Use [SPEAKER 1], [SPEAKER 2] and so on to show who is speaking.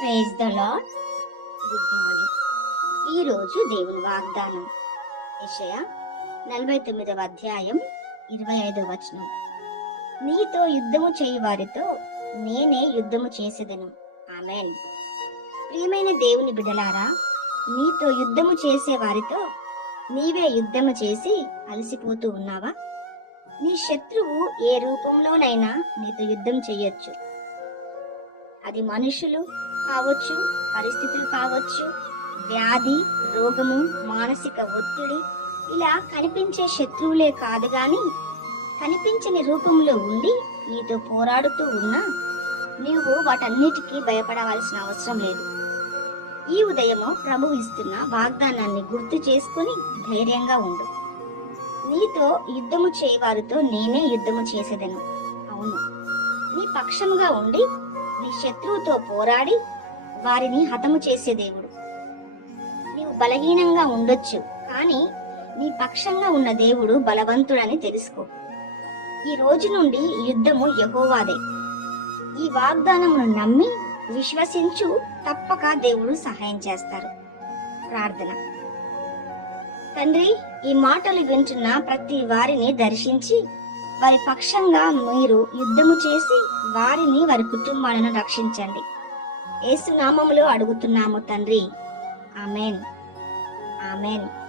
[SPEAKER 1] Praise the Lord good morning ఈరోజు దేవుని వాగ్దానం. విషయ నలభై తొమ్మిదవ అధ్యాయం ఇరవై ఐదవ వచనం. నీతో యుద్ధము చేయి వారితో నేనే యుద్ధము చేసేదను. ఆమెన్ ప్రియమైన దేవుని బిడలారా నీతో యుద్ధము చేసే వారితో నీవే యుద్ధము చేసి అలసిపోతూ ఉన్నావా? నీ శత్రువు ఏ రూపంలోనైనా నీతో యుద్ధం చేయొచ్చు. అది మనుషులు కావచ్చు పరిస్థితులు కావచ్చు వ్యాధి రోగము మానసిక ఒత్తిడి ఇలా కనిపించే శత్రువులే కాదు గాని కనిపించని రూపంలో ఉండి నీతో పోరాడుతూ ఉన్నా నీవు వాటన్నిటికీ భయపడవలసిన అవసరం లేదు. ఈ ఉదయము ప్రభు ఇస్తున్న వాగ్దానాన్ని గుర్తు చేసుకుని ధైర్యంగా ఉండు. నీతో యుద్ధము చేయవారితో నేనే యుద్ధము చేసేదను. అవును. నీ పక్షంగా ఉండి నీ శత్రువుతో పోరాడి వారిని హతము చేసే దేవుడు. నీవు బలహీనంగా ఉండొచ్చు కానీ నీ పక్షంగా ఉన్న దేవుడు బలవంతుడని తెలుసుకో. ఈ రోజు నుండి యుద్ధము యహోవాదే. ఈ వాగ్దానమును నమ్మి విశ్వసించు తప్పక దేవుడు సహాయం చేస్తారు. ప్రార్థన. తండ్రి ఈ మాటలు వింటున్న ప్రతి వారిని దర్శించి వారి పక్షంగా మీరు యుద్ధము చేసి వారిని వారి కుటుంబాలను రక్షించండి. యేసు నామములో అడుగుతున్నాము తండ్రి. ఆమెన్. ఆమెన్.